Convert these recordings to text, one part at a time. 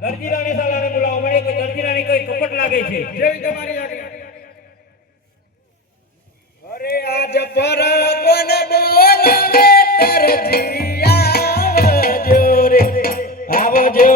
દરજી રાણી સાલાને બોલાવો મને કોઈ દરજી રાણી કોઈ કપટ લાગે છે જેવી તમારી આજ્ઞા અરે આજ પર કોને બોલાવે દરજી આવજો રે આવજો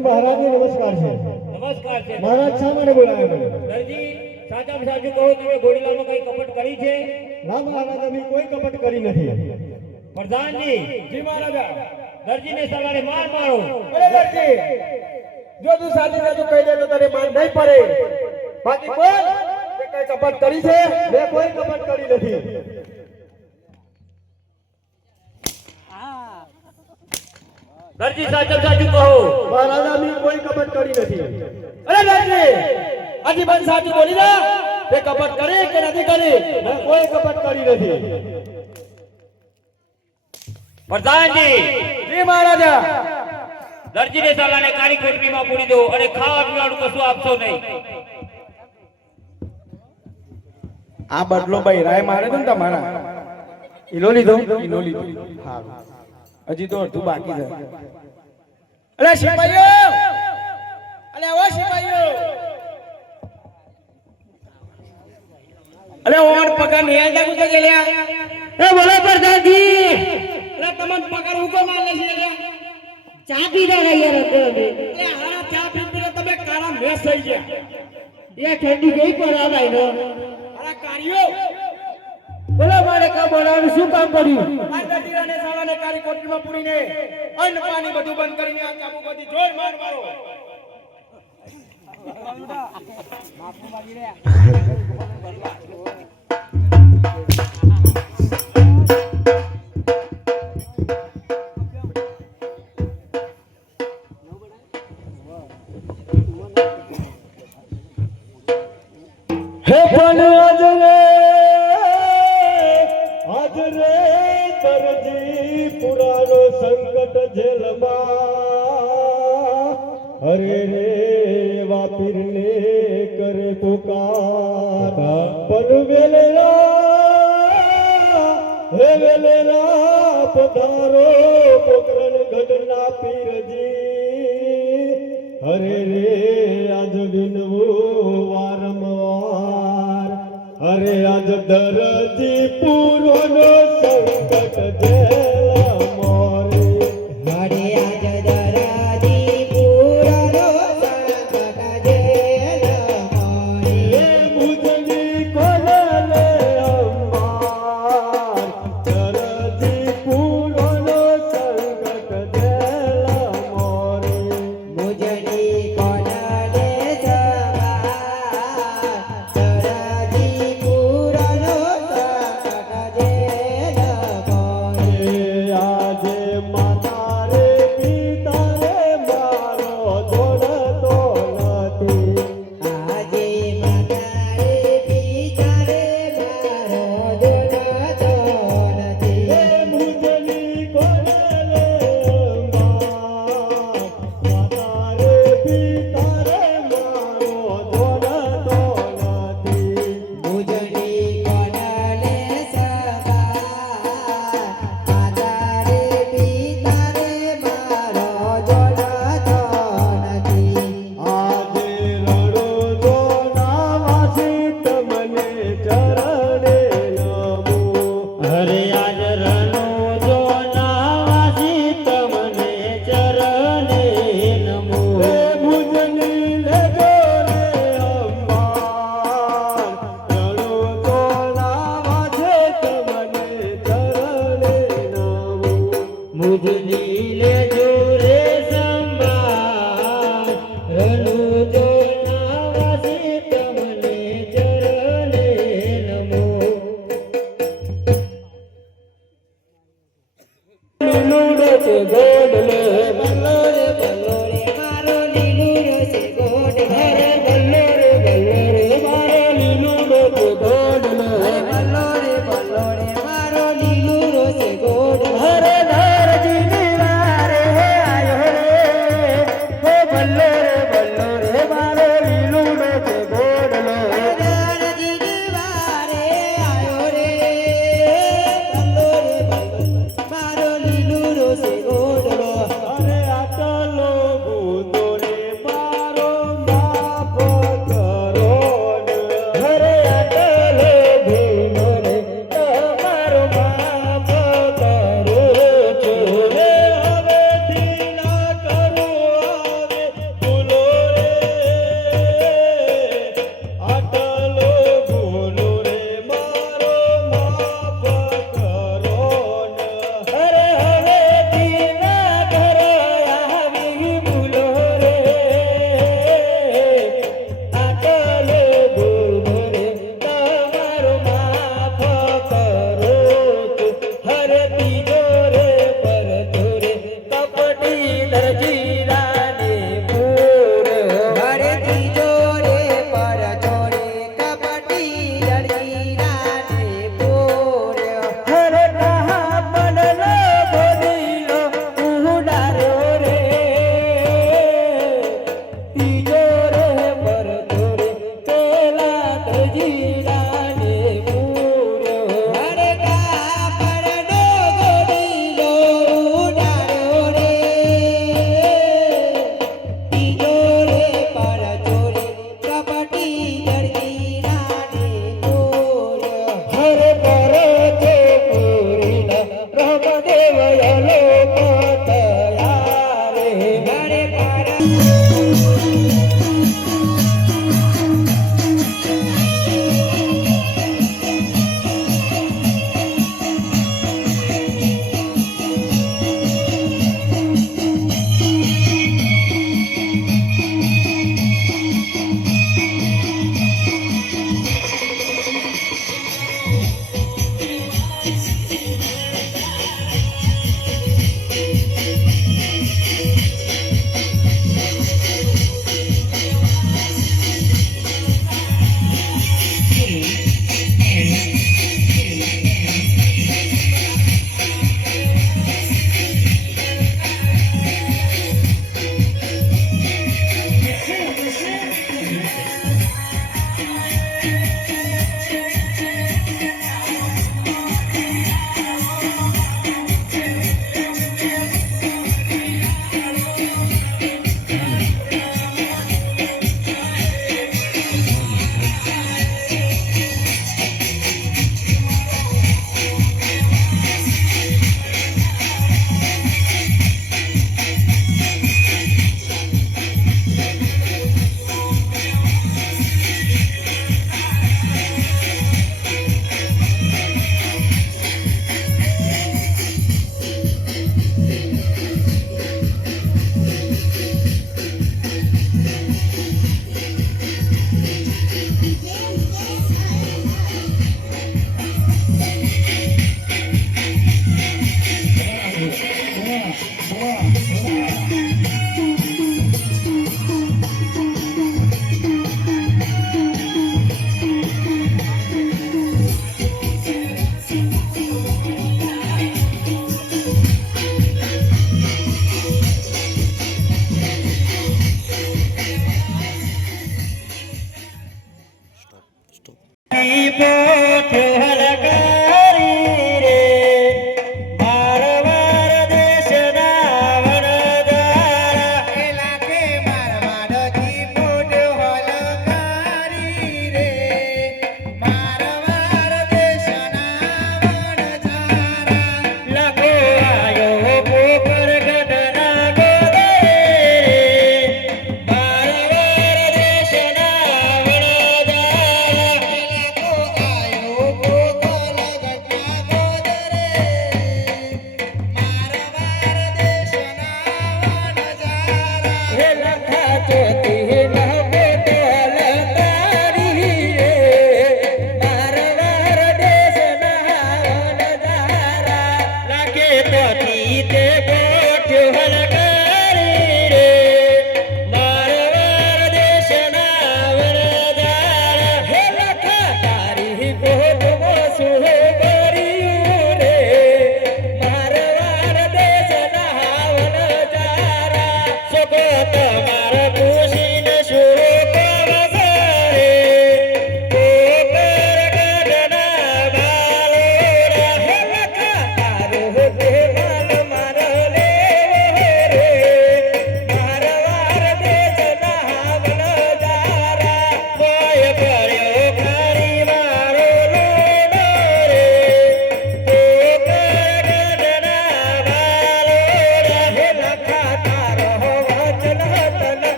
महाराज जी नमस्कार है। नमस्कार है महाराज शा माटे बोलाव्या दरजी साचा साचू કહો તમે ગોડીલામાં કઈ કપટ કરી છે ના મહારાજ અમે કોઈ કપટ કરી નથી પ્રધાનજી જી મહારાજા દરજીને સલાને માર મારો અરે દરજી જો તું સાચું સાચું કહી દે તો તને માર નહીં પડે બાકી બોલ તે કઈ કપટ કરી છે મે કોઈ કપટ કરી નથી દરજી સાચું સાચું કહો મહારાજ અમે કોઈ કપટ કરી નથી અરે દરજી હજી પણ સાચું બોલી દે તે કપટ કરે કે નથી કરી મે કોઈ કપટ કરી નથી પ્રધાનજી જી મહારાજા દરજીને સલાને કાળી કોટરીમાં પૂરી દો અને ખાવા પીવાનું કશું આપશો નહીં આ બદલો ભાઈ રાય મારે તો તમારા ઈલો લીધો હા હજી તો અડધું બાકી છે અરે સિપાહીઓ અરે ઓ સિપાહીઓ અરે ઓણ પગાર નિયા જાગુ તો ગેલ્યા એ બોલો પ્રધાનજી અરે તમને પગાર ઉકો માલે છે લે ચા પીધા યાર હતો અરે હા ચા પીને તમે કાળા મેસ થઈ ગયા એ ઠંડી ગઈ પર આ ભાઈનો અરે કાર્યો બોલો મારે કામ બોલાવાનું શું કામ કર્યું આ દરજીને સાલાને કાળી કોટરીમાં પૂરીને અન્ન પાણી બધું બંધ કરીને આ ચાબુ બધી જોર માર મારો માફી માંગી રે હે પણ આજ રે દરજી પુરાનો સંકટ જેલમાં હરે રે વાપીરને કરે પુકાર પણ વેલેલા પધારો પોકરણ ગઢના પીરજી હરે રે આજ વિનવું વારંવાર અરે આજ દરજી પૂરોનો સંકટ જેલ મોરે હરે આજ દરજી પૂરનો સંકટ જેલ મોરે મુજની કોને લે અમાર દરજી પૂરોનો સંકટ જેલ મોરે મુજની કોનલે સવાર દરજી પૂરનો સંકટ જેલ મોરે આજે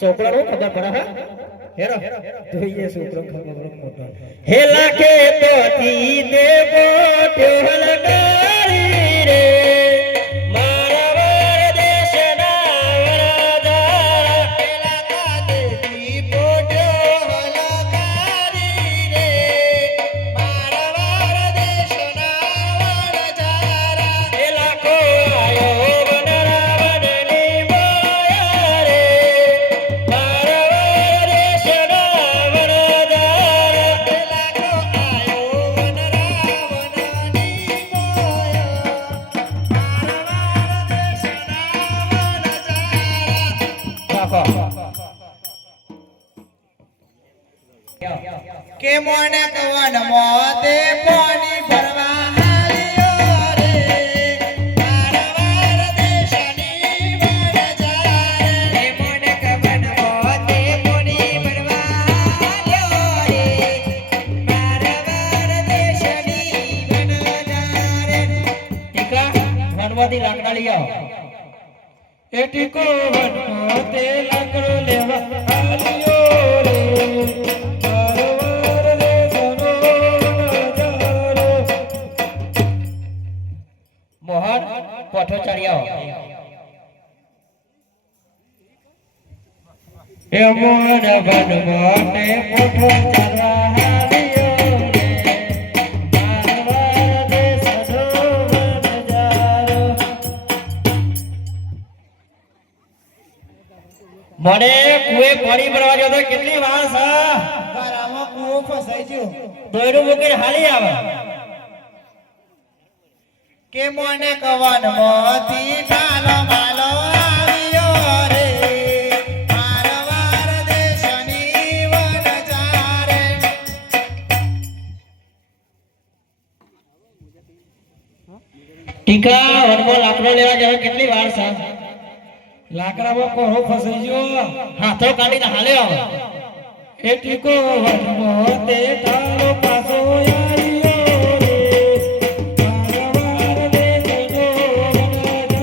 છોકરાનો ખબર પડે હા હેરો જોઈએ છોકરો ખબર મોટો હેલા કે તોથી દેવો ઢોલકારી રે મારા વાર દેશના વરદારા હેલા કા દેવી બોડો હલકારી રે મારા વાર દેશના વરદારા હેલા કો આયો વનરાવનની માયા રે મારા વાર દેશના વરદારા હેલા કો આયો વનરાવનની કે મોને કવન મોતે પાણી ભરવા હાલ્યો રે મારા વાર દેશની વણજારે કે મોને કવન મોતે પાણી ભરવા હાલ્યો રે મારા વાર દેશની વણજારે ટીકા વનવાદી લાકડા લઈ આવો એ ટીકો વનવાતે લાકડો લેવા આલ્યો રે મારો વાર દેશનો નજારો મોહન પોઠો ચડી આવો એ મોહન વનવાતે પોઠો ચડવા આલ્યો રે મારો વાર દેશનો નજારો મને કુએ પાણી ભરવા ગયો તો કેટલી વાર છે ગરામાં કૂવો ફસાઈ ગયો દોયડું મૂકીને હાલી આવે કે મોને કવન મોતી માલો માલો આવ્યો રે મારા વાર દેશની વણજારે ટીકા વનમાં લાકડો લેવા જવા કેટલી વાર છે લાકડામાં કોહો ફસાઈ ગયો હાથો કાઢીને હાલે આવે એ ટીકો વનમાં તે તારો પાછો આવ્યો રે મારા વાર દેશનો નજારો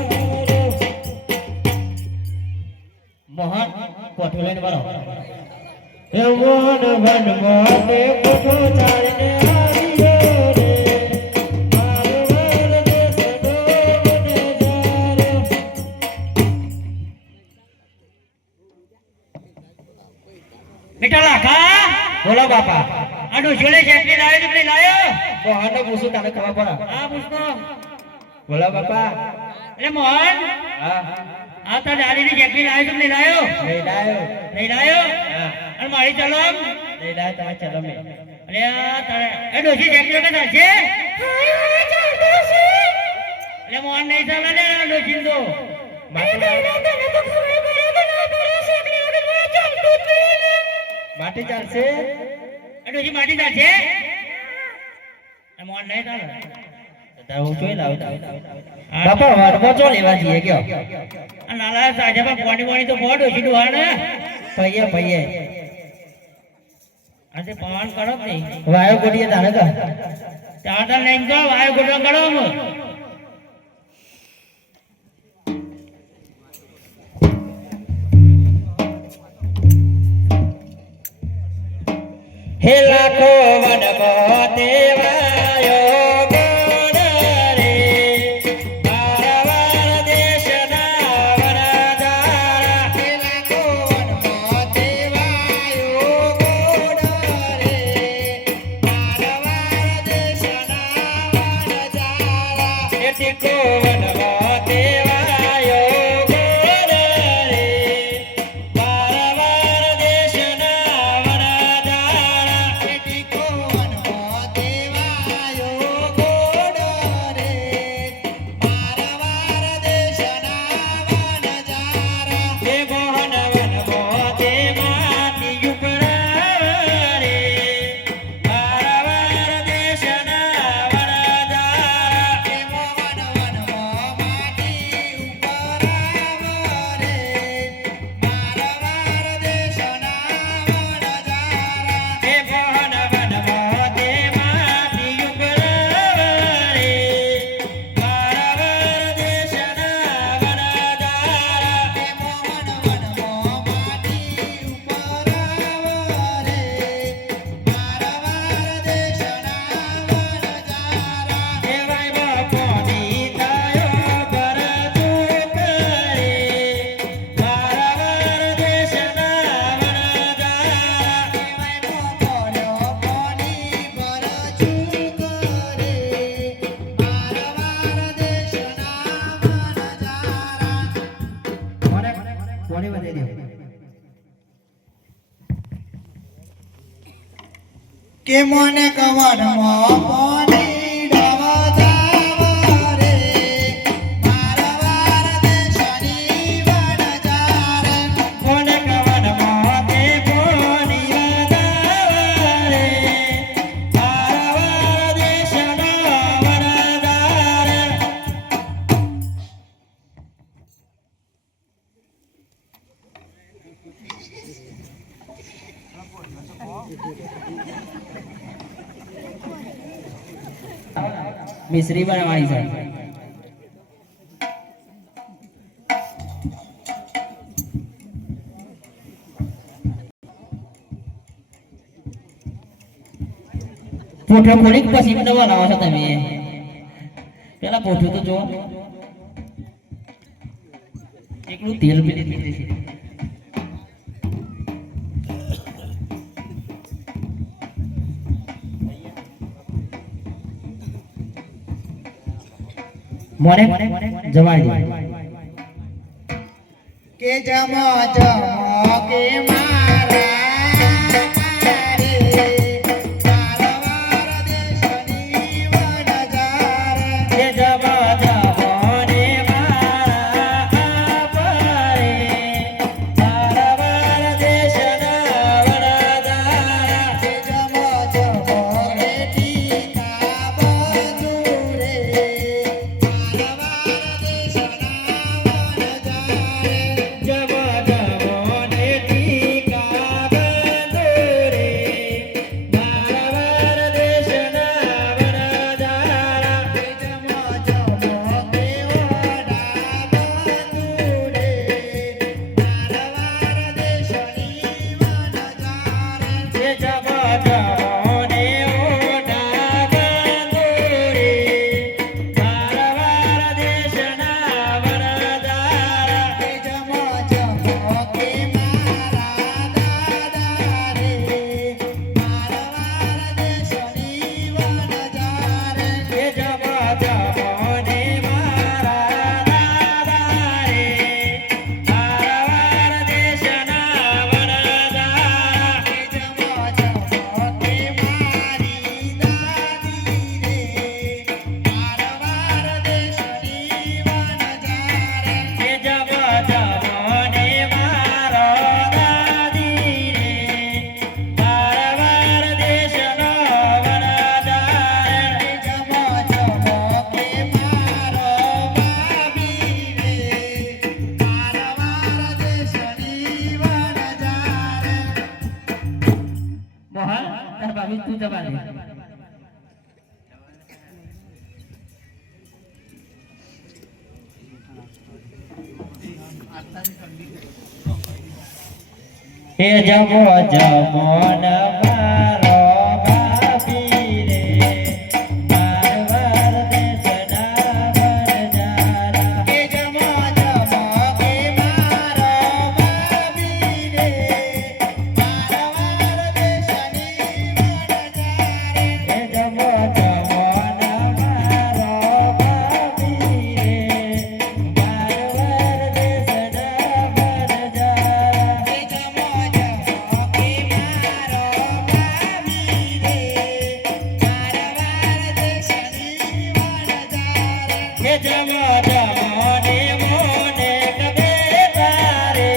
મોહન કોઠો લઈને બરો એ મોહન વનમાં તે કોઠો ચાલીને આવ્યો રે મારો વાર દેશનો નજારો બેટા લાખા બોલો બાપા આડો જોડે જેટલી લાયો નીકળી લાયો મોહનને પૂછું તને ખબર પડે હા પૂછતો બોલો બાપા એટલે મોહન હા આ તાર દાદીની જેટલી લાયો નીકળી લાયો નહીં લાયો હા અને મારી ચલમ નહીં લાયો તારે ચલમ અરે આ તારે એ ડોશી જેટલી વખત હશે એટલે મોહન નહીં ચાલે ને ડોશી તો માટી ચાલશે ડોશી માટી ચાલશે મોહન નહીં ચાલે બાપા વાડમાં ચો લેવા જઈએ કયો આ નાલા સાજેબા પાણી તો મોડ ઓછી ડુહાણ પૈયે આજે પવન કરો જ નહીં વાયો ગોડીએ તાણે તો ચાટા લઈને તો વાયો ગોડો કરો હે લાખો વનમો દેવાયો ગણ રે મારા વાર દેશના વરદારા હે લાખો વનમો દેવાયો ગોડ રે મારા વાર દેશના વણજારા એ ટીકો વનમો દેવાયો ગણ રે મારા વાર દેશના વરદારા ટીકો વનમો કે મને કવડમાં પાણી ડાવદાવ રે મારવાર દેશની વણજાર કોને કવનમાં તે પોની દાવ રે મારવાર દેશના વરદાર મિશ્રી બનાવવાની છે પોઠો ખોલીક પછી મને બનાવો છો તમે પેલા પોઠું તો જો એકલું તેલ પી લીધું છે મોરે જવાય દે કે જમો જમો કે મારા રે મારવાર દેશની વણજાર કે જવા જવાને મારા પારે મારવાર દેશના વરદાર કે જમો જમો રે ટીકા બંધુ રે મારવાર દેશના વણજાર જવા જવાને ટીકા બંદોરે મારવાર દેશના વરદાર કે જમો જમો કે ઓડા બંધુ રે મારવાર દેશની વણજાર કે જવા જવાને ઓઢા બંદોરે મારવાર દેશના વરદાર કે જમો જમો કે મારા દાદા રે મારવાર દેશની વણજાર કે જવા જવાને મારા દાદા રે મારવાર દેશના વરદાર કે જમો જમો કે મારી દાદી રે મારવાર દેશની વણજાર કે જવા જવાને મારો દાદી રે મારવાર દેશનો વરદાર કે જમો જમો કે મારો ભાભી રે મારવાર દેશની વણજાર મોહન તાર ભાભી તું જવા દે હે જમો જમોન મારો ભાભી રે મારવાર દેશના વરદાર કે જમો જમો કે મારો ભાભી રે મારવાર દેશની વણજાર હે જમો જમોન મારો ભાભી રે મારવાર દેશના વરદાર કે જમો જમો કે મારો ભાભી રે મારવાર દેશની વણજાર હે જમો જમોને મોને કબે તારે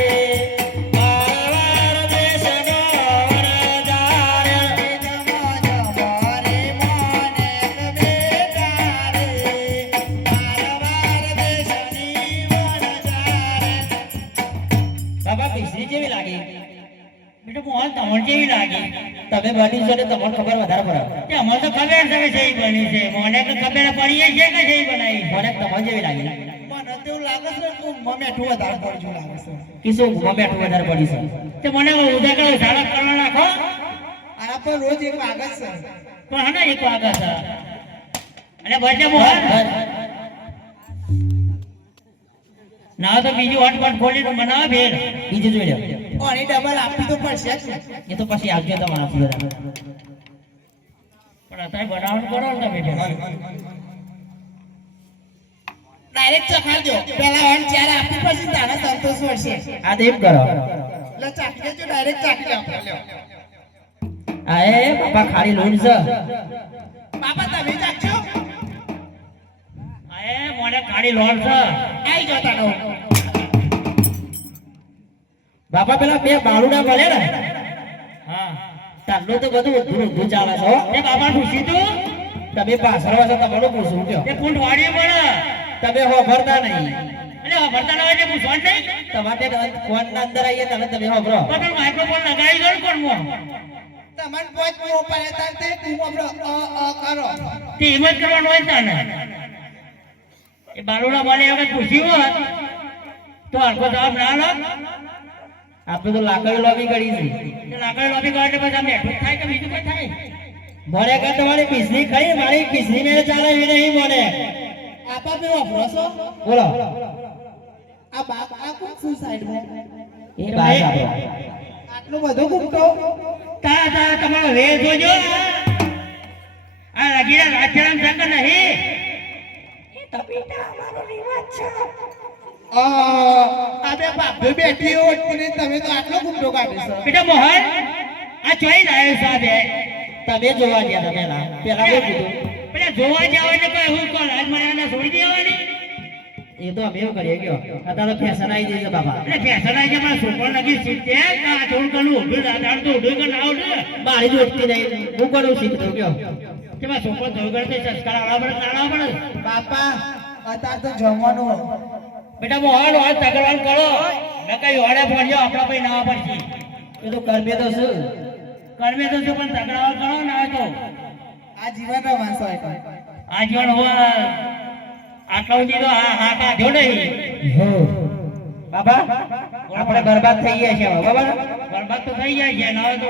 મારવાર દેશનો વરદાર કે જમો જમો રે મોને બેટા રે મારવાર દેશની વણજાર બાબા મિશ્રી જેવી લાગે બેટો મોહન તમને જેવી લાગે તમે બની છો એટલે તમને ખબર વધારે પડે કે અમને તો ખબર છે કે સહી બની છે મને તો ખબર પડી છે કે સહી બનાવી મને તમને જેવી લાગે મને તો એવું લાગે છે કે મમેઠું વધારે પડતું લાગે છે કિસો ઉભા બેઠું વધારે પડી છે તે મને ઉદાકડો સાડા કરવા નાખો આના પર રોજ એક વાગે છે પણ હને એક વાગા છે અને બચે મોહન ના તો બીજું હટપટ ખોલીને બનાવે ભેળ બીજું જોઈ લો પાણી ડબલ આપી તો પડશે જ ને. એ તો પછી આપજો તમારા આપી બરાબર પણ અત્યારે બનાવવાનું કરો ને તમે ભેળ. ડાયરેક્ટ ચખાડ દો પેલા વન ચાર આપી પછી તારા સંતોષ વળશે આ તો એમ કરો એટલે ચાખી લેજો ડાયરેક્ટ ચાખી લો આ એ બાપા ખાલી લોન છે બાપા તમે જાગશો આ એ મને ખાલી લોન છે આઈ જતા રહો બાપા પેલા બે બાળુડા મળે ને હા તારલો તો બધું ઊંધું ચાલે છે હો એ બાપા પૂછી તું તમે પાછળ વાસો તમારું પૂછું કયો એ પૂંઠ વાડી મળે તમે હોભરતા નહીં એટલે હોભરતા ન હોય એટલે પૂછવાનું નહીં તમારે ફોન ના અંદર આવીએ તમે હોભરો પણ માઇક્રોફોન લગાવી દો કોણ મો તમને પોચ પ્રોફાઇલ હતા તે તું આપણો કરો તે હિંમત કરવાનું હોય તાને એ બાળુડા મળે એવું પૂછ્યું હોત તો હરખો જવાબ ના લો આપણે તો લાકડી લોબી કરી છે લાકડી લોબી કરે પછી આમ બેઠું થાય કે બીજું કઈ થાય મોરે કા તમારી પીસની ખાઈ મારી પીસની મેળે ચાલે એવી નહીં મોરે આપા પે વાપરો છો બોલો આ બાપ આ કોણ સુસાઇડ માં એ બાઈ આપણો આટલું બધું ગુપ્તો તા તમારો વે જોજો આ લગીરા રાજ્યરામ શંકર નહીં એ તો બેટા અમારો રિવાજ છે આ બે બાપ બેટી ઓટને તમે તો આટલો ગુપ્તો કાઢ્યો છો બેટા મોહન આ ચોઈ લાયો સાહેબ તમે જોવા ગયા હતા પેલા કોઈ કીધું પેલા જોવા જાવ એટલે કોઈ હું કોણ રાજમહારાજને છોડી દેવાની એ તો અમે એવું કરીએ ગયો અત્યારે ફેશન આવી જશે બાપા એટલે ફેશન આવી જાય મારા છોકરો લગી શીખતે આ થોડું ઘણું ઉભું દાદાણ તો ઉભું ના આવડે મારી જો ઉઠતી નહીં હું કોણ શીખતો ગયો કે મારા છોકરો ધોઈ ગયો સંસ્કાર આવવા પડે ના આવવા પડે બાપા અત્યારે તો જમવાનું બેટા મોહન હોય તગડવાન કરો નકઈ હોડે પડ્યો આપણા ભાઈ નાવા પડશે એ તો કરમે તો શું પણ તગડાવા કરો ના તો આ જીવનનો વાંસો હતો આ જીવન હોવા આટલા સુધી તો હા કાઢ્યો નહીં બાબા આપણે બરબાદ થઈ ગયા છે બાબા બરબાદ તો થઈ જાય છે ના તો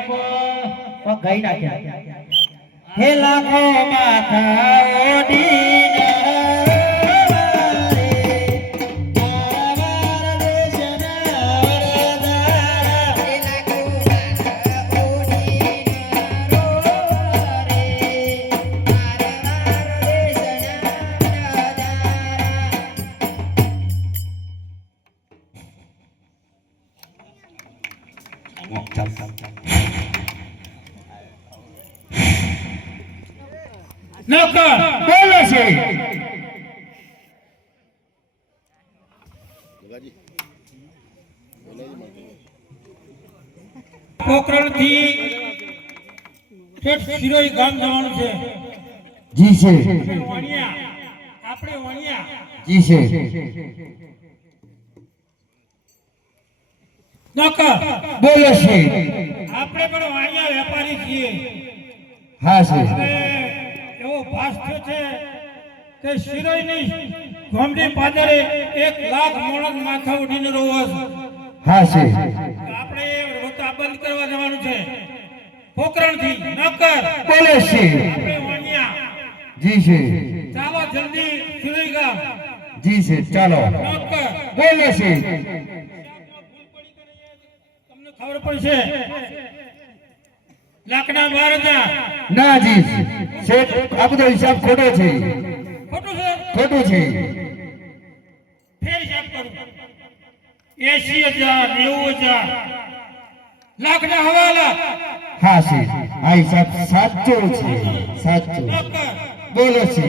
કો ગઈ નાખ્યા હે લાખો માથા ઓડીને નોકર બોલે છે પોકરણ થી શિરોઈ ગામ જવાનું છે જી છે વણિયા આપણે વણિયા જી છે નોકર બોલે છે આપણે પણ વણિયા વેપારી છીએ હા છે હવે એવો ભાસ થયો છે કે શિરોઈની ગોમડી પાદરે 1 લાખ મોણસ માથા ઉડીને રોવા છે હા છે આપણે રોતા બંધ કરવા જવાનું છે પોકરણ થી નોકર બોલે છે આપણે વણિયા જી છે ચાલો જલ્દી શિરોઈ ગામ જી છે ચાલો નોકર બોલે છે તમને ખબર પડશે લાકડા 12000 ના જી શેઠ આ બધો હિસાબ ખોટો છે ખોટું છે ખોટું છે ફેર હિસાબ કરું 80000 90000 લાખના હવાલા હા છે આ હિસાબ સાચો છે સાચો નોકર બોલે છે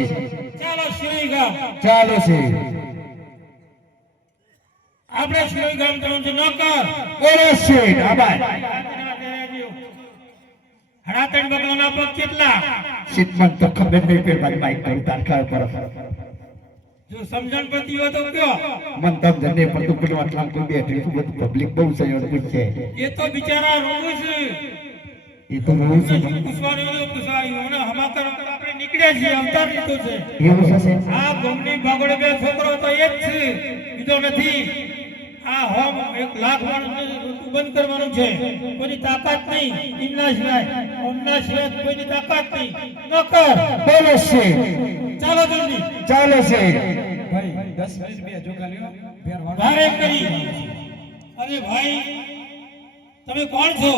ચાલો શિરોઈ ગામ ચાલો છે આપણે શિરોઈ ગામ જવાનું છે નોકર બોલે છે આભાર હરાતન બગલાના પગ કેટલા શીતમન તો ખબર નહીં પે મારી માઈક કરું તારખા પર જો સમજણ પડતી હોય તો કયો મન તમ ધને પર તો પેલો આટલા કોઈ બેઠી છું બધું પબ્લિક બહુ સંયોગ છે એ તો બિચારા રોવું છે એ તો બહુ છે પૂછવાની મને હમાકર આપણે નીકળ્યા છીએ અવતાર લીધો છે એવું છે આ ગમની ભાગોળે બે છોકરો તો એક છે બીજો નથી આ હોમ 1 લાખ માણસને બંધ કરવાનું છે કોઈની તાકાત નહીં ઇમના સિવાય ઓમના સિવાય કોઈની તાકાત નહીં નોકર બોલે છે ચાલો જલ્દી ચાલો છે ભાઈ 10 મિનિટ બે જો ખાલી ભારે કરી અરે ભાઈ તમે કોણ છો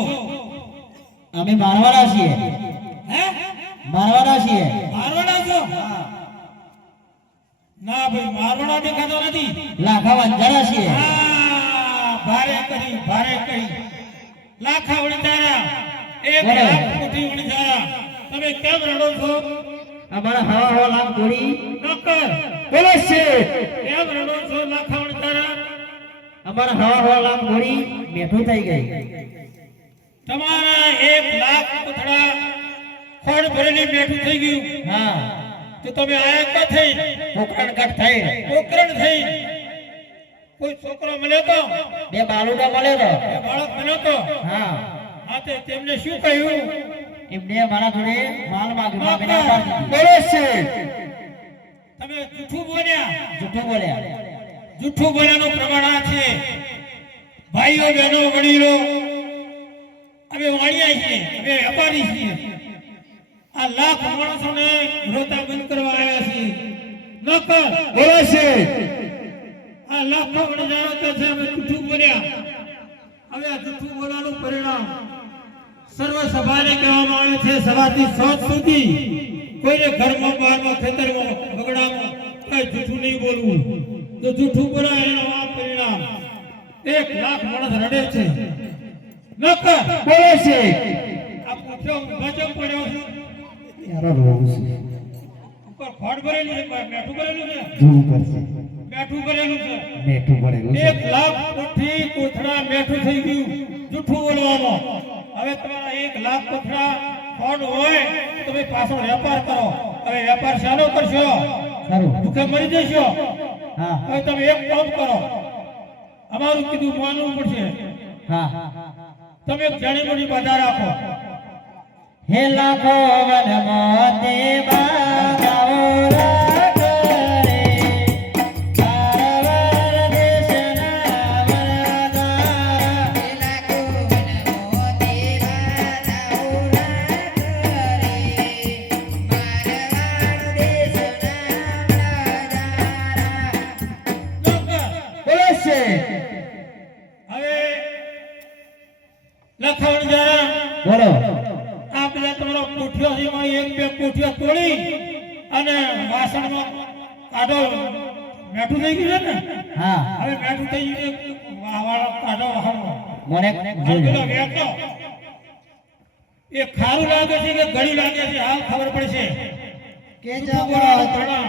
અમે મારવાડા છીએ હે મારવાડા છીએ મારવાડા છો ના ભાઈ મારવાડા દેખાતો નથી લાખા વંજારા છીએ ભારે કરી લાખા ઉડી તારા 1 બરાબર. લાખ કોટી તમે કેમ રડો છો? અમારા હવા હવા લાખ ગોળી નોકર બોલો શેઠ કેમ રડો છો? લાખાવણ તારા અમારા હવા હવા લાખ ગોળી મેઠું થઈ ગઈ. તમારા 1 લાખ કોથળા ખોડ ભરેલી બેઠું થઈ ગયું. હા તો તમે આયા કા થઈ? પોકરણ કટ થઈ. પોકરણ થઈ. કોઈ છોકરો મળ્યો તો? બે બાલુડા મળ્યો તો. એ બાળક મળ્યો તો? હા હા તે તેમને શું કહ્યું? એમને મારા જોડે માલ માગ્યો. મેં ના પાડી દીધી. બોલો શેઠ તમે જૂઠું બોલ્યા. જૂઠું બોલ્યા. જૂઠું બોલ્યાનું પ્રમાણ આ છે. ભાઈઓ બહેનો વડીલો અમે વાણિયા છીએ, અમે વેપારી છીએ. આ લાખ માણસોને રોતા બંધ કરવા આવ્યા છીએ. નોકર બોલો શેઠ આ લાખો વણજારો કે છે અમે જૂઠું બોલ્યા. હવે આ જૂઠું બોલવાનું પરિણામ સર્વ સભાને કહેવામાં આવે છે. સવારથી સાંજ સુધી કોઈને ઘરમાં બહારમાં ખેતરમાં બગડામાં કઈ જૂઠું નહીં બોલવું. જો જૂઠું બોલાય એનું આ પરિણામ 1 લાખ માણસ રડે છે. નોકર બોલો શેઠ આ પૂછ્યો ગજબ પડ્યો છે. યાર રોવું છે ઉપર ખોડ ભરેલું છે, મેઠું ભરેલું છે, જોવું પડશે મેઠું ભરેલું છે. મેઠું પડેલું 1 લાખ કોઠી કોથળા મેઠું થઈ ગયું જૂઠું બોલવામાં. હવે તમારા 1 લાખ કોથળા ખોડ હોય તો તમે પાછો વેપાર કરો. હવે વેપાર શાનો કરશો? ખરું. ભૂખે મરી જશો. હા હવે તમે એક કામ કરો, અમારું કીધું માનવું પડશે. હા તમે એક જાણી મોટી બાધા રાખો. હે લાખો વનમાં તે બાધાઓ રાખે રે. બારવાર દેશના વરદારા. હે લાખો વનમાં તે બાધાઓ રાખે રે. બારવાર દેશના વરદારા. નોકર, બોલો શેઠ હવે લખાણ જરા બોલો. આ પેલા તમારો કોઠિયો છે, એમાં 1-2 કોઠિયા તોડી અને વાસણમાં કાઢો. મેઠું થઈ ગયું છે ને? હા હવે મેઠું થઈ ગયું છે, વાવાળો કાઢો વાહણમાં. મને અને જોજો. પેલો વેચો. એ ખારું લાગે છે કે ગળી લાગે છે હાલ ખબર પડશે. કે જૂઠું બોલવાનું પરિણામ.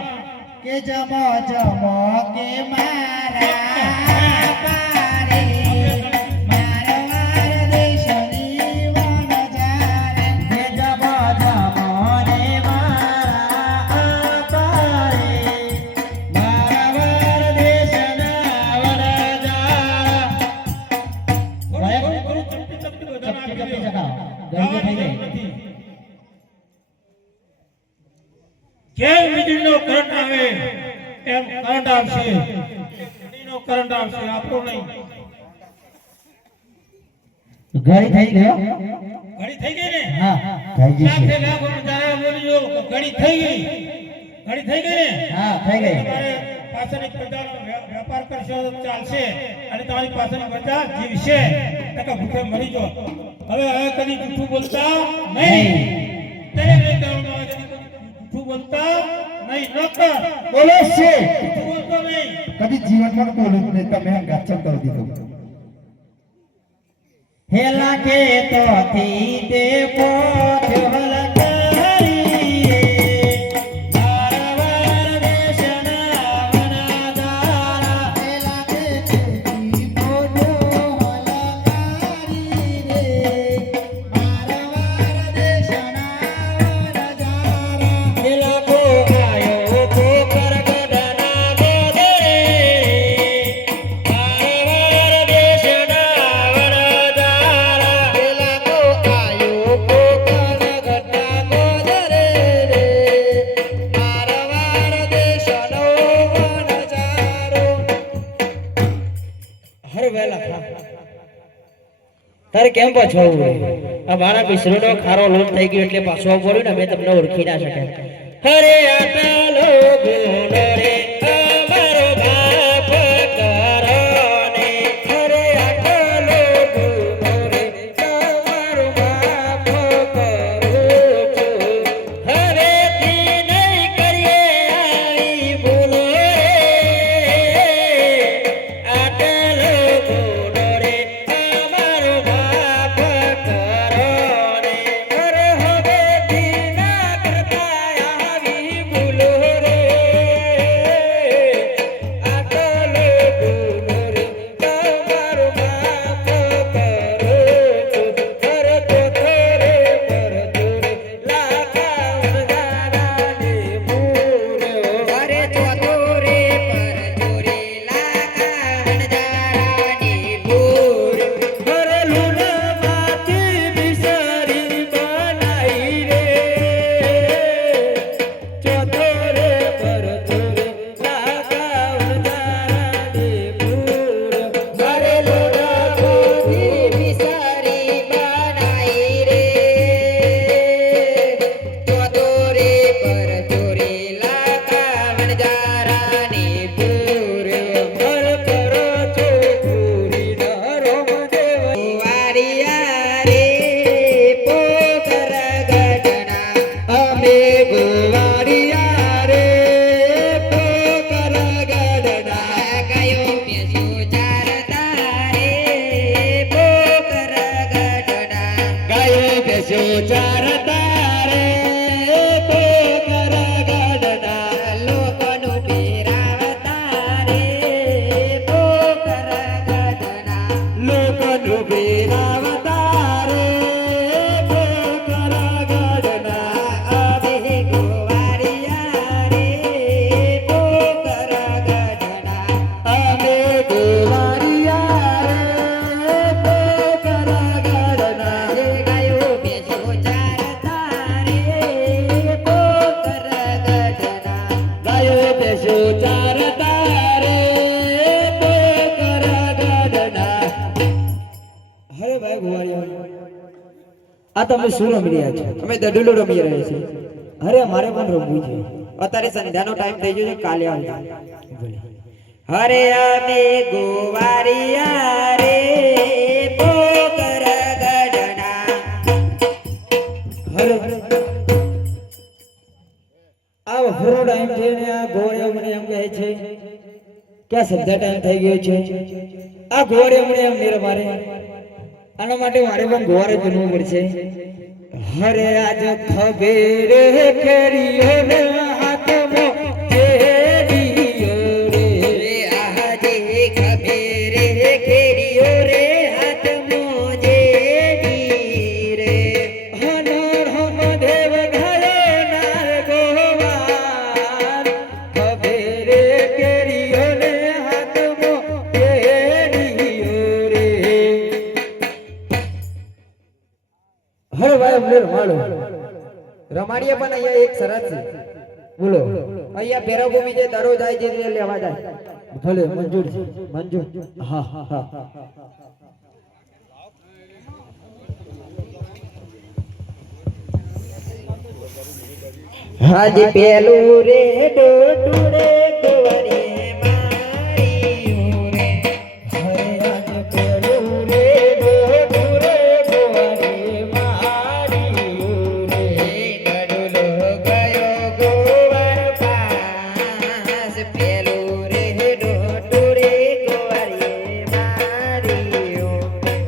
કે જમો જમો કે મારા પારે મારવાર દેશની વનજારે. કે જમો જમો રે મારા પારે મારવાર દેશના વનજારા. થોડું ચપટી ચપટી બધાને આપી ચપટી દો. ચકાવો. ગરમી થઈ ગઈ. નથી. જેમ વીજળીનો કરંટ આવે એમ કરંટ આવશે. વીજળીનો કરંટ આવશે, આપણો નહીં. ઘડી થઈ ગયો. ઘડી થઈ ગઈ ને? હા થઈ ગઈ લાખે છે. લાખ જરા બોલી જો ઘડી થઈ ગઈ. ઘડી થઈ ગઈ ને? હા થઈ ગઈ. તમારે પાછળની પ્રજાનો વેપાર કરશો તો ચાલશે અને તમારી પાછળની પ્રજા જીવશે. નકર ભૂખે મરી જો. હવે કદી જૂઠું બોલતા નહીં. દરેક ને કહેવાનું આવે છે, જૂઠું બોલતા નહીં. નોકર બોલો શેઠ જૂઠું બોલતો નહીં. કદી જીવનમાં બોલું જ નહીં તમે ગાચમ કરી દીધું હેલા કે તો થી તે પોથ્યો હલકારી રે. બારવાર દેશના વનદારા. હેલા કે થી પોથ્યો હલકારી રે. બારવાર દેશના વનદારા. હેલા કો આયો કો કરગડના ગોદરે. બારવાર દેશના વનદારા. હેલા કો આયો કો કરગડના ગોદરે રે. બારવાર દેશનો વનજારો. હર વેલા તારે કેમ પાછો આવવું? આ મારા મિશ્રનો ખારો લોટ થઈ ગયો એટલે પાછો આવવું પડ્યું ને. મેં તમને ઓળખી ના શક્યા. હરે આટલો ગુણ રે અમારો બાપ કરો ને. હરે આટલો ગુણ રે અમારો બાપ કરું છું. હવેથી નહીં કરીએ આવી ભૂલો રે. આટલો ગુણ રે અમારો બાપ કરો ને. હરે હવેથી નહીં ચારતા રે પોકર ગઢના લોકોનું પીરાવતા રે પોકર ગઢના લોકોનું પીરાવતા રે પોકર ગઢના અમે ગોવાળિયા રે પોકર ગઢના અમે ગોવાળિયા રે પોકર ગઢના રે ગાયો બેસો ચારતા રે પોકર ગઢના ગાયો બેસો ચારતા રે પોકર ગઢના અરે ભાઈ ગોવાળિયા આ તમે શું રમી રહ્યા છો? અમે દડુલો રમી રહ્યા છીએ અરે મારે પણ રમવું છે. અત્યારે સંધ્યાનો ટાઈમ થઈ ગયો છે કાલે આવજો હરે અમે ગોવાળિયા રે પોકર ગઢના અરે આ વફરો ટાઈમ છે ને આ ગોળીઓ મને એમ કહે છે કે આ સંધ્યા ટાઈમ થઈ ગયો છે. આ ગોળીઓ મને એમ નહીં રમારે. આના માટે મારે પણ ગોવારે બનવું પડશે. હરે આજ ખબેર કેરીઓ ને હાથમાં કેરીઓ રે આજે ખબેરે કેડીઓ રે હાથ મોજે રે હનોર હમ દેવ ઘરે નાર ગોવાર ખબેર કેરીઓ ને હાથમાં કેરીઓ રે. હરે ભાઈ અમને રમાડો. રમાડીએ પણ અહીંયા એક શરત છે બોલો. અહીંયા ભેરવભૂમિ જે દરરોજ જાય છે તે લેવા જાય ભલે મંજૂર છે. મંજૂર. હા હા હા. હાજી પેલું રે ડોટું રે ગોવાળીએ માર્યું રે હરે આજ પેલું રે ડોટું રે ગોવાળીએ માર્યું રે. ગડુલો ગયો ગોવાર પાસ પેલું રે ડોટું રે ગોવાળીએ માર્યું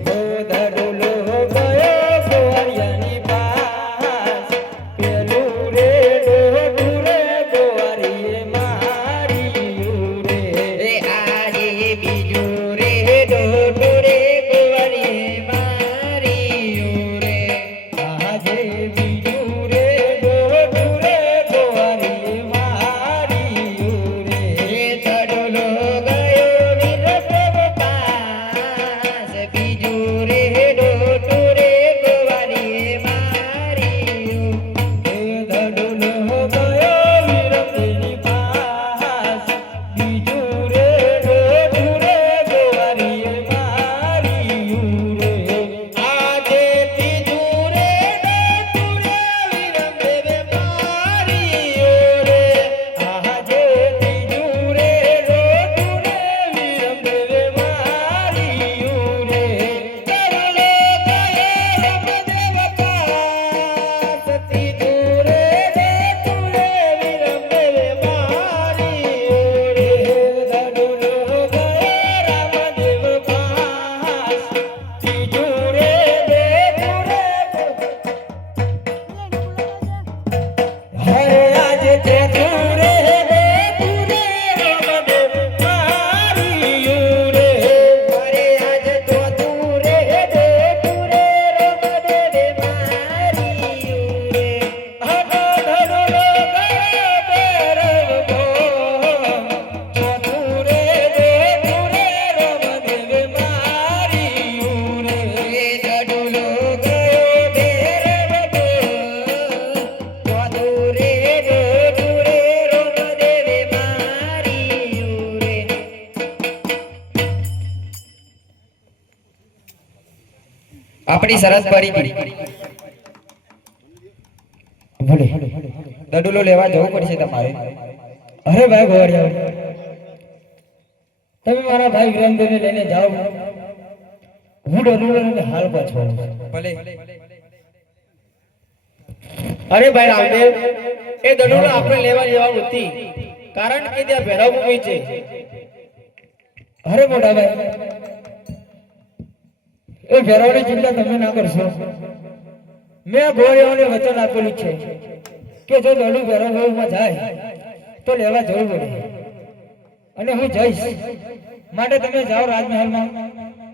ઓ દડુલો ગયો ગોવાળિયાની પાસ પેલું રે ડોટું રે ગોવાળીએ માર્યું રે. રે આજે બીજું રે ડોટું રે ગોવાળીએ માર્યું રે આજે બીજું રે ડોટું રે ગોવાળીએ માર્યું રે. રે ચડોલો ગયો વિરપ્રભ પાસ બીજું રે ડોટું રે ગોવાળીએ માર્યું એ દડુલો ગયો વીરપતિની પાસ બીજું રે ડોટું રે ગોવાળીએ માર્યું રે. આજે ત્રીજું રે ડોટું રે વિરમદેવે માર્યું રે આજે ત્રીજું રે ડોટું રે વીરપતિએ માર્યું રે. ચડોલો ગયો રમદેવ પાસ ત્રીજું રે ડોટું રે વિરમદેવે માર્યું રે દડુલો ગયો રામદેવ પાસ ત્રીજું રે ડોટું રે. હરે આજે ત્રીજું રે ડોટું રે રામદેવ માર્યું રે. અરે આજ ચોથું રે ડોટું રે રમદેવે માર્યું રે હઠ ધડુલો ગયો ભૈરવ ગોમ. ચોથું રે ડોટું રે રામદેવે માર્યું રે. ચડોલો ગયો ભેરવ ચોથું રે ડોટું રે રમદેવે માર્યું રે આપણી સરસ પડી ગઈ ભલે દડુલો લેવા જવું પડશે તમારે અરે ભાઈ ગોવાળિયા તમે મારા ભાઈ વિરેન્દ્રને લઈને જાઓ. હું ડરુલોને હાલ પાછો આવું છું. ભલે અરે ભાઈ રામદેવ એ દડુલો આપણે લેવા જવાનું હતી કારણ કે ત્યાં ભેરાભૂમિ છે. અરે મોટા ભાઈ એ ભેરાવની ચિંતા તમે ના કરશો. મેં ગોળીઓને વચન આપેલું છે કે જો દડું ભેરવમાં જાય તો લેવા જવું પડે અને હું જઈશ માટે તમે જાઓ રાજમહેલમાં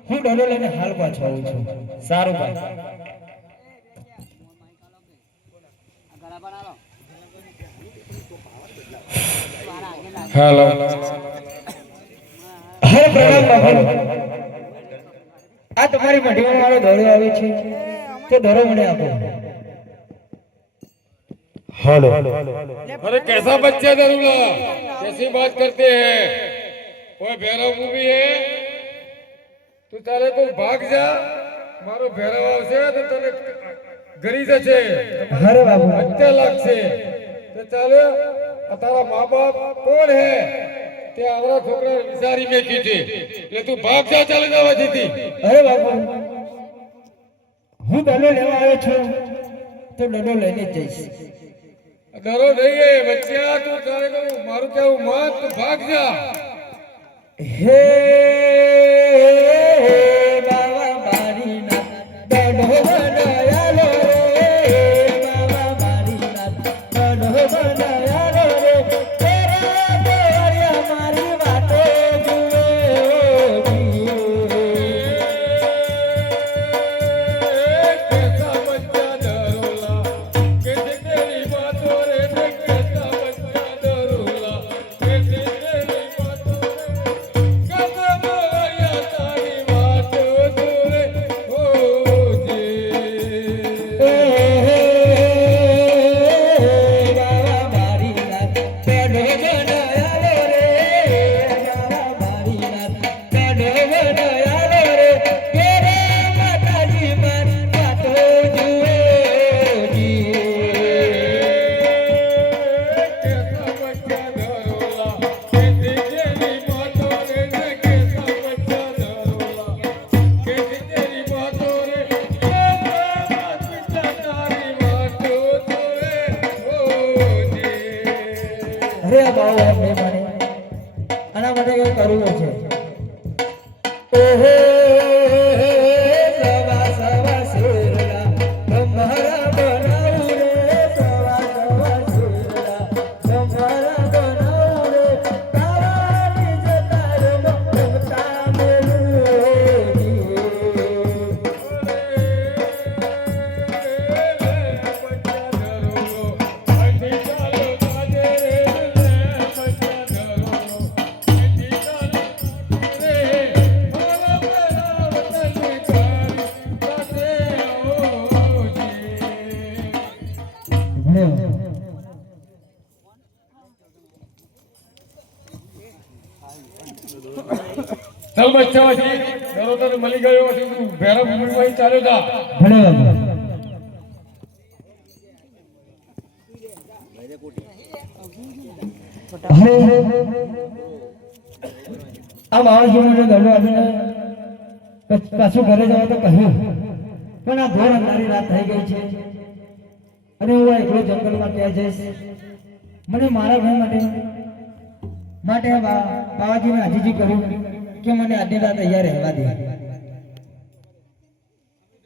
હું દડો લઈને હાલ પાછો આવું છું સારું ભાઈ હેલો હરે પ્રણામ બાપુ આ તમારી મઢીમાં મારો દડો આવે છે તે દડો મને આપો हेलो अरे कैसा बच्चा दरुला कैसी बात करते हैं कोई भैरव भी है तू तारे को भाग जा मारो भैरव आवशे तो तने गरी जशे હરે બાપુ अच्छा लागशे तो चाले तारा माँ बाप कौन है ते आवरा छोकरा विचारी में कीधे એટલે તું ભાગ જા ચાલે જવા દીધી અરે બાપુ હું દડો લેવા આવ્યો છું તો દડો લઈને જ જઈશ डरो नहीं है बच्चा तू तारे को मारू क्या मत तू भाग जा હે બાવા મારી ના દડો બનાયાલો રે બાવા મારી ના દડો બનાયાલો રે તેરા દોરિયા મારી વાતો જુએ कैसा बच्चा डरोला कैसे तेरी बातों रे कैसा बच्चा डरोला कैसे तेरी बातों रे कैसा बोलिया तारी बातों रे ओ जी બાવા મારી ના દડો બનાયાલો રે બાવા મારી ના દડો બનાયાલો રે તેરા માતાજી મારી વાતો જુએ कैसा बच्चा डरोला कैसे तेरी बातों रे कैसा बच्चा डरोला कैसे तेरी बातों रे कैसा बच्चा तारी बातों रे ओ जी અરે બાવો એમને મને આના માટે કંઈ કરવું છે ઓહો સવા સવા શેરડા તમારા બનાવું રે સવા સવા શેરડા તમારા બનાવું રે તાવાની જતાર મમતા મેલું चल बच्चा जी डरो तो मली गयो तू भैरव भूमि में चाले जा ભલે બાબુ હવે આ માણસો મને દડો આપીને પાછું ઘરે જવા તો કહ્યું પણ આ ઘોર અંધારી રાત થઈ ગઈ છે અને હું એકલો જંગલમાં ક્યાં જઈશ મને મારા ભાઈ માટે આ બાવાજીને આજીજી કર્યું કે મને આજની રાત અહીંયા રહેવા દે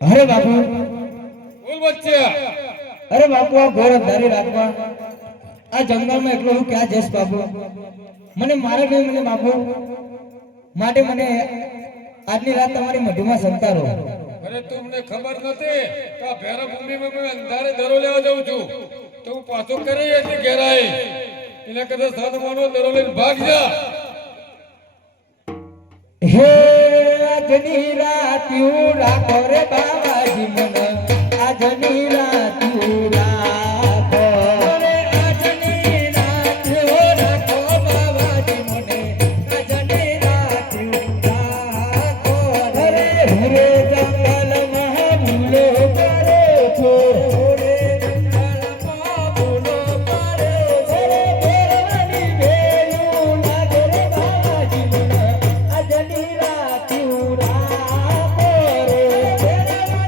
અરે બાપુ बोल बच्चा અરે બાપુ આ ઘોર અંધારી રાતમાં આ જંગલમાં એકલો હું ક્યાં જઈશ બાપુ મને મારા ભાઈ મને બાપુ માટે મને આજની રાત તમારી મઢીમાં સંતારો अरे तुमने खबर नथी का भैरव भूमि में मैं अंधारे दरो लेवा जाऊं છું तो હું પાછો કરી હતી ઘેરાઈ એને કદે સાત માનો દરો લઈને ભાગ જા હે આજની રાત્યું રાખો રે બાવાજી મને આજની રાત્યું રાખો રે આજની રાત્યું રાખો બાવાજી મને આજની રાત્યું રાખો રે રે જંગલમાં ભૂલો કરે છો રે જંગલમાં ભૂલો કરે છે રે ભેરવાની વેલું લાગે રે બાવાજી મને આજની રાત્યું રાખો રે ભેરવાની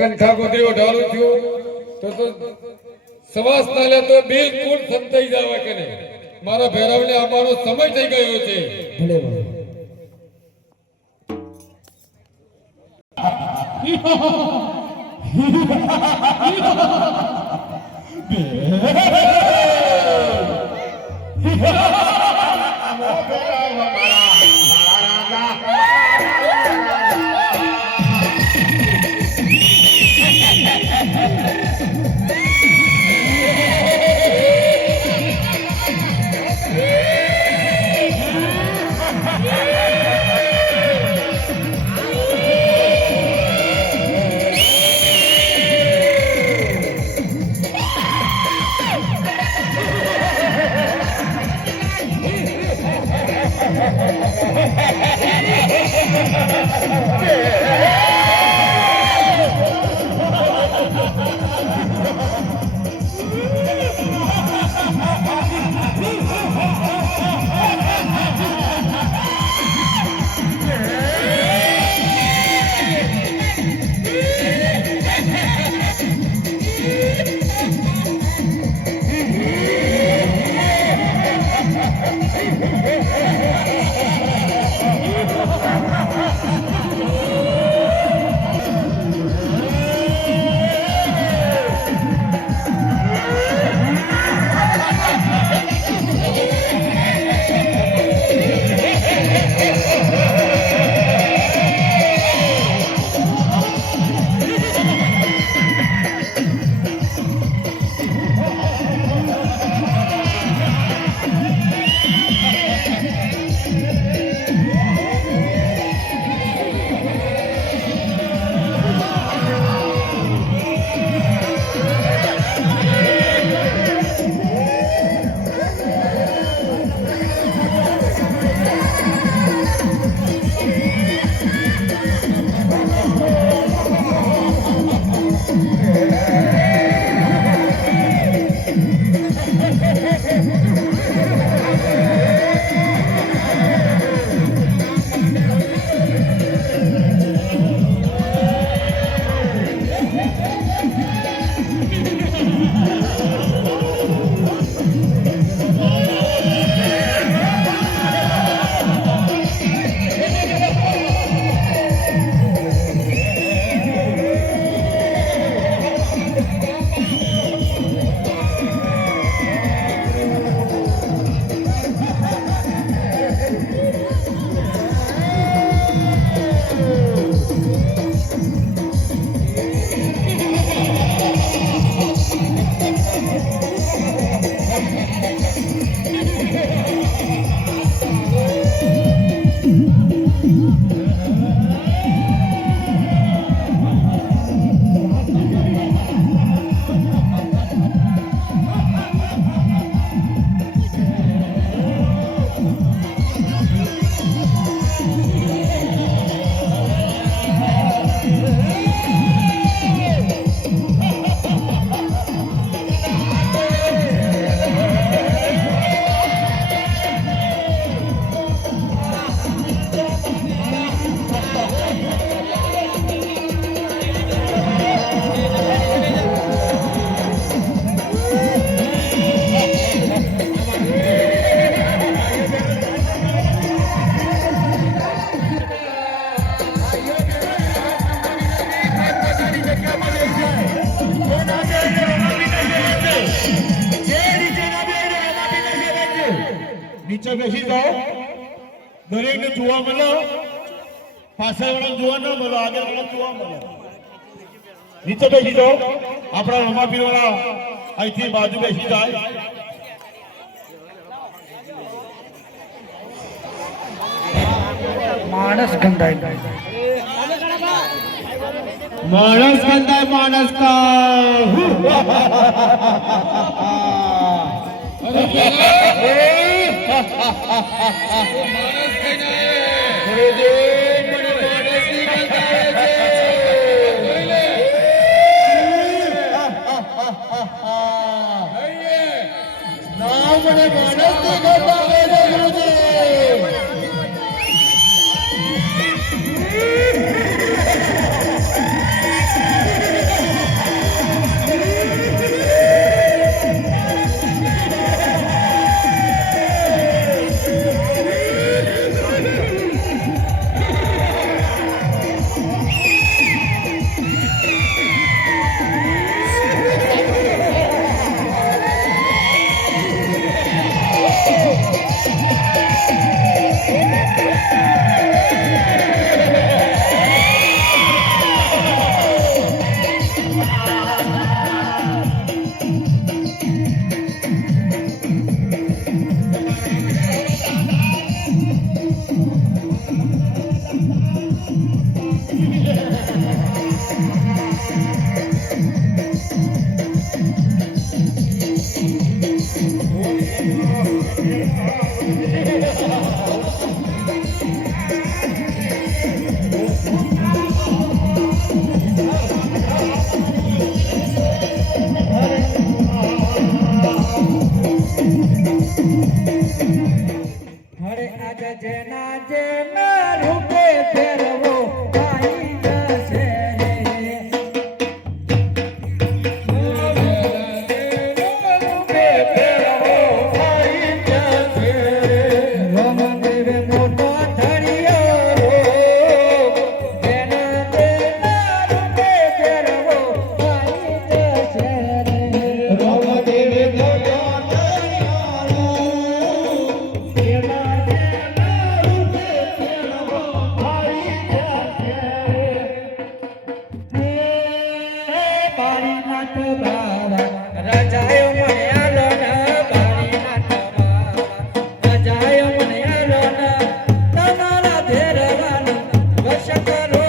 કંઠા ગોદરી ઓઢારું છું તો સવાસ ના લે તો બિલકુલ સંતાઈ જાવે કે નહીં. મારા ભેરવને આવવાનો સમય થઈ ગયો છે. નીચે બેસી જાઓ, દરેકને જોવા મળો, પાછળવાળાને જોવા ન મળો, આગળવાળાને જોવા મળો. નીચે બેસી જાઓ, આપણા રમાપીરવાળા અહીંથી બાજુ બેસી જાય. માણસ ગંધાય માણસ કંદાય માણસ કા અરે ભેરવ! માણસ કહીને જેના જેના રૂપે ફેરવો આવી જશે રે રૂપે ફેરવો આવી જશે રોમદેવે મોટો ધડિયો જેના જેના રૂપે ફેરવો આવી જશે રે રોમદેવે મોટો રાજાયો મને આલો ના બારી નાથ રાજાયો મને આલો ના તમારા ભેરવાનું વશ કરો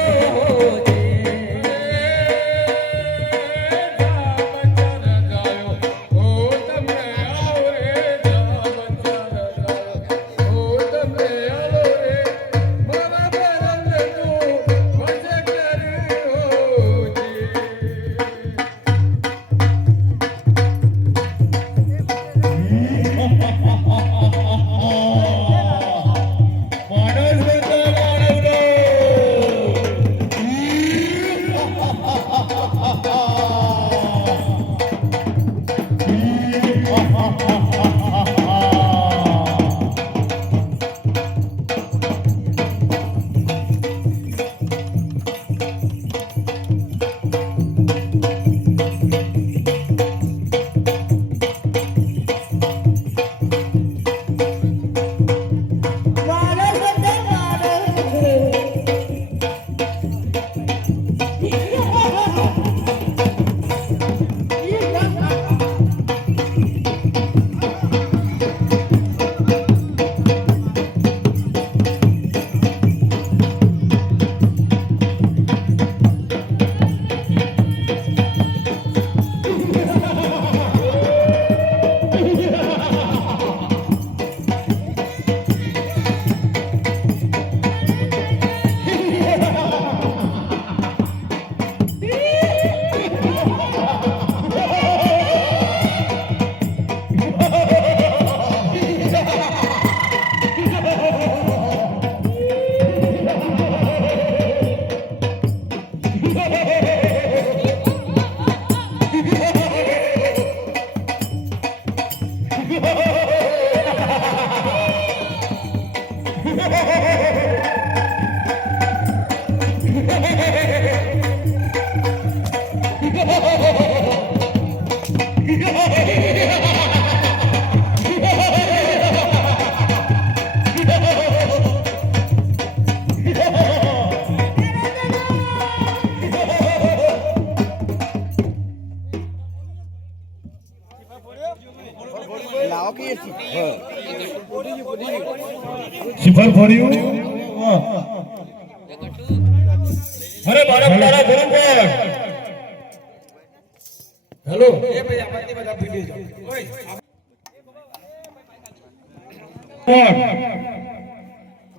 સિફર ફોડ્યું અરે મારા તારા ગુરુ પર હેલો એ ભાઈ આમાંથી બધા પીડી જાઓ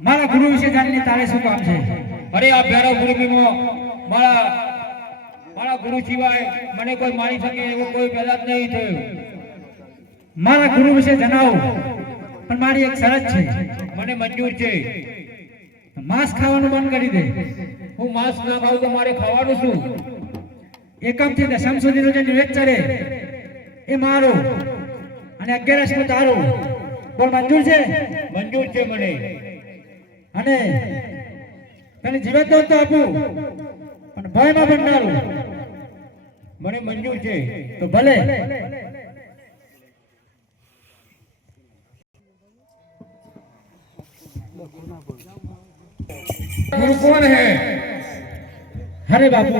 મારા ગુરુ વિશે જાણીને તારે શું કામ છે અરે આ પ્યારા ગુરુમાં મારા ગુરુ સિવાય મને કોઈ મારી શકે એવો કોઈ પેદા જ નહીં થયો મારા ગુરુ વિશે જણાવો પણ મારી એક શરત છે મને મંજૂર છે માંસ ખાવાનું બંધ કરી દે હું માંસ ના ખાઉં તો મારે ખાવાનું શું એકમ થી દશમ સુધીનો જે નિવેદ ચડે એ મારો અને 11 નું તારો બોલ મંજૂર છે મને અને તને જીવત દો તો આપું પણ ભયમાં બંધારું મને મંજૂર છે તો ભલે गुरु कौन है अरे बापू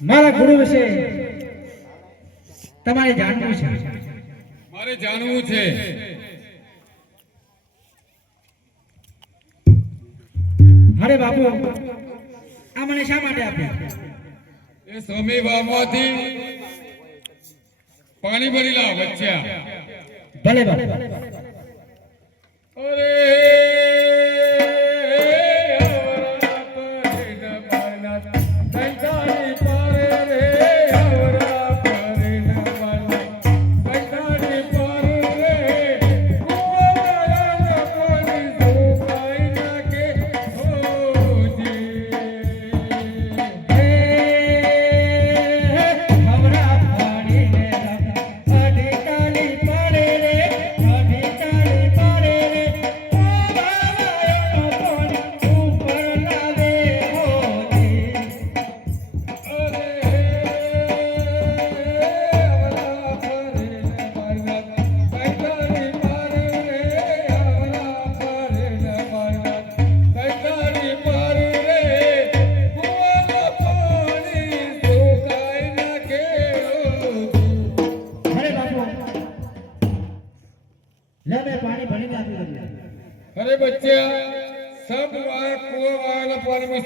मारा गुरु विषय તમારે જાણવું છે મારે જાણવું છે અરે બાપુ આ મને શા માટે આપ્યા એ સ્વામી વાવમાંથી પાણી ભરી લાવ બચ્ચા ભલે બાપુ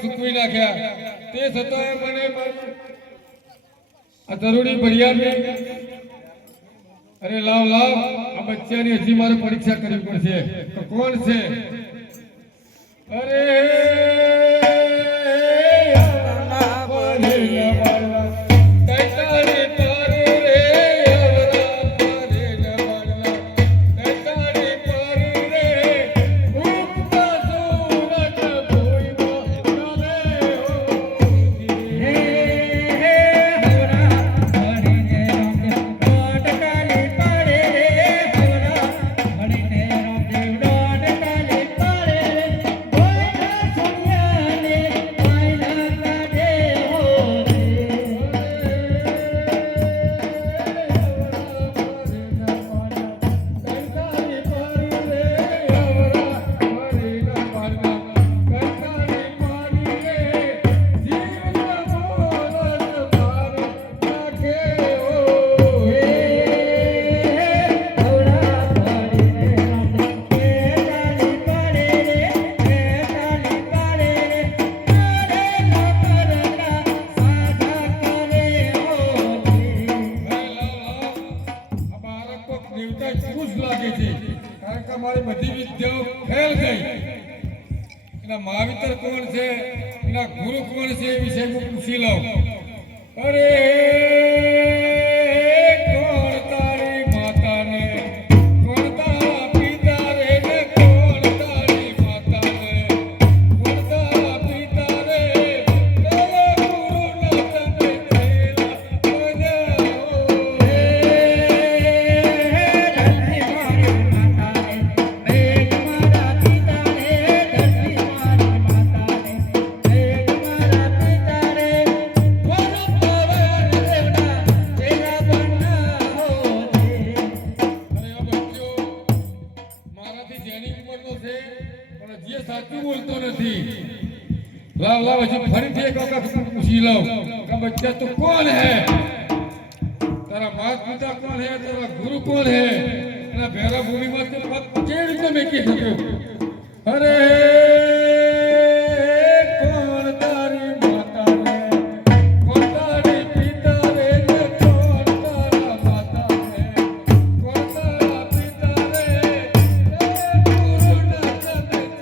સૂકવી નાખ્યા તે છતાંય મને મારી આ તરુણી ભરિયાને અરે લાવ આ બચ્ચાની હજી મારે પરીક્ષા કરવી પડશે તો કોણ છે અરે બધી વિદ્યાઓ ફેલ ગઈ એના મહાવિતર કોણ છે એના ગુરુ કોણ છે એ વિશે હું પૂછી લઉં અરે કોણ તારી માતાને કોણ તારા પિતા રે ને કોણ તારી માતાને કોણ તારા પિતા રે કયા ગુરુના તને છેલા लाव हजू फरीથી એક વખત પૂછી લઉં કે બચ્ચા તું કોણ હે તારા માતા પિતા કોણ હે તારા ગુરુ કોણ હે અને ભેરા ભૂમિમાં તે પગ કેવી રીતે મેકી શક્યો અરે કોણ તારી માતા રે કોણ તારી પિતા રે ને કોણ તારા માતા રે કોણ તારા પિતા રે ગુરુના તને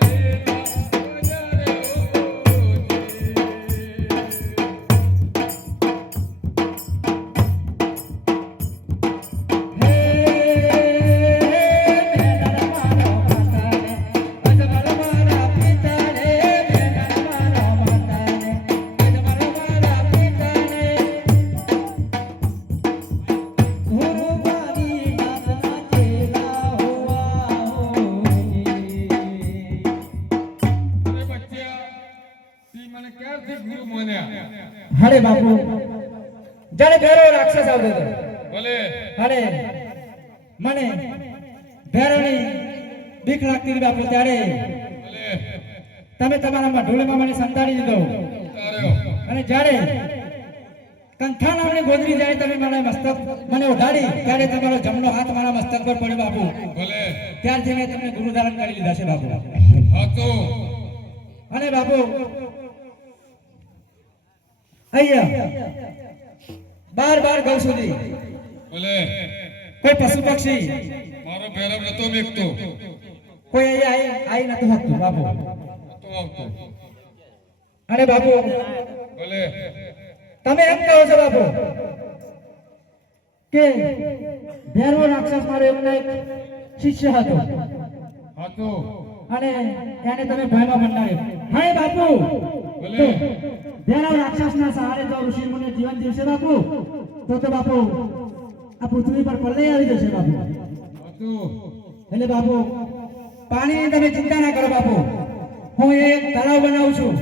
અરે બાપુ જાણે ભેરો રાક્ષસ આવતો હતો ભલે અરે મને ભેરોની બીક લાગતી હતી બાપુ ત્યારે ભલે તમે તમારા ઢોળમાં મને સંતાડી દીધો તાર્યો અને જ્યારે કંથા નામની ગોદરી જાય તમે મારા મસ્તક મને ઉઠાડી ત્યારે તમારો જમણો હાથ મારા મસ્તક પર પડ્યો બાપુ ભલે ત્યારથી મેં તમને ગુરુ ધારણ કરી લીધા છે બાપુ હા તો અને બાપુ અહીંયા 12 ગૌ સુધી ભલે કોઈ પશુ પક્ષી મારો ભેરવ નતો મેકતો કોઈ અહીંયા આવી નતું શકતું બાપુ નતો આવતો અને બાપુ ભલે તમે એમ કહો છો બાપુ કે ભેરવો રાક્ષસ મારો એમનો એક શિષ્ય હતો હા તો અને એને તમે ભયમાં મંડાવ્યો હા બાપુ ભલે ભેરવ રાક્ષસના સહારે જો ઋષિ મુનિ જીવન જીવશે બાપુ તો બાપુ આ પૃથ્વી પર પ્રલય આવી જશે બાપુ હા તો એટલે બાપુ પાણીની તમે ચિંતા ના કરો બાપુ હું એક તળાવ બનાવું છું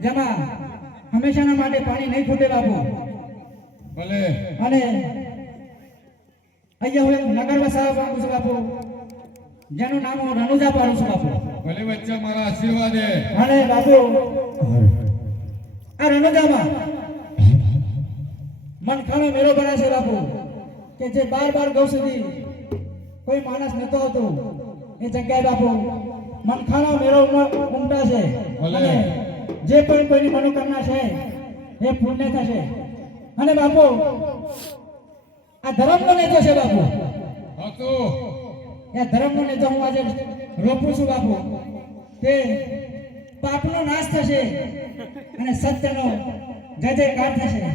જેમાં હંમેશાના માટે પાણી નહીં ખૂટે બાપુ ભલે અને અહીંયા હું એક નગર વસાવવા માંગુ છું બાપુ જેનું નામ હું રણુજા પાડું છું બાપુ ભલે બચ્ચા મારા આશીર્વાદ હે અને બાપુ આ રણુજામાં મનખાનો મેળો ભરાશે બાપુ કે જે 12 ગૌ સુધી કોઈ માણસ નતો આવતો એ જગ્યાએ બાપુ મનખાનો મેળો ઉમટાશે અને જે પણ કોઈની મનોકામના છે એ પૂર્ણ થશે. અને બાપુ આ ધર્મનો નેતો છે બાપુ. હા તો એ ધર્મનો નેતો હું આજે રોપું છું બાપુ. તે પાપનો નાશ થશે અને સત્યનો જય જયકાર થશે.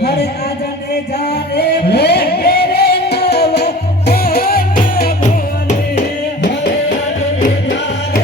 હરે આજાને જાને ભોલે રે નવ બોલે હરે આજાને જાને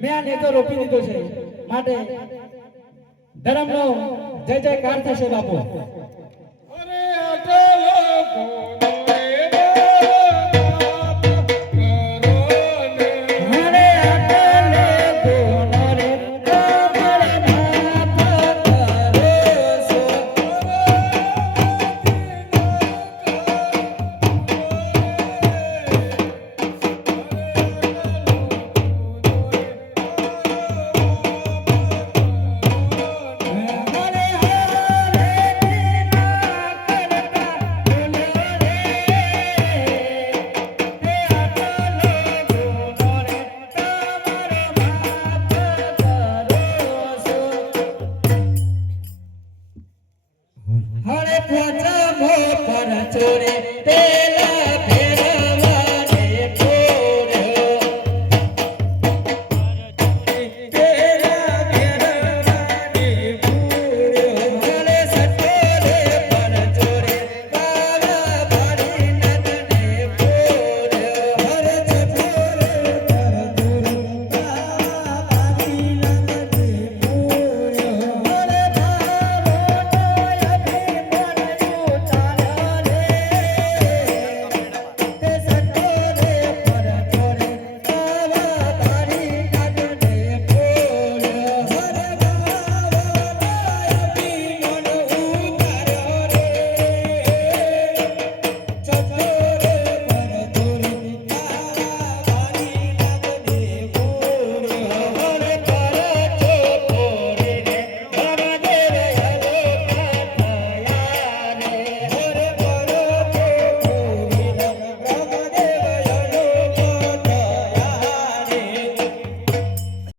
મેં આ નેતો રોપી દીધો છે માટે ધર્મનો જય જયકાર થશે બાપુ. અરે અટલ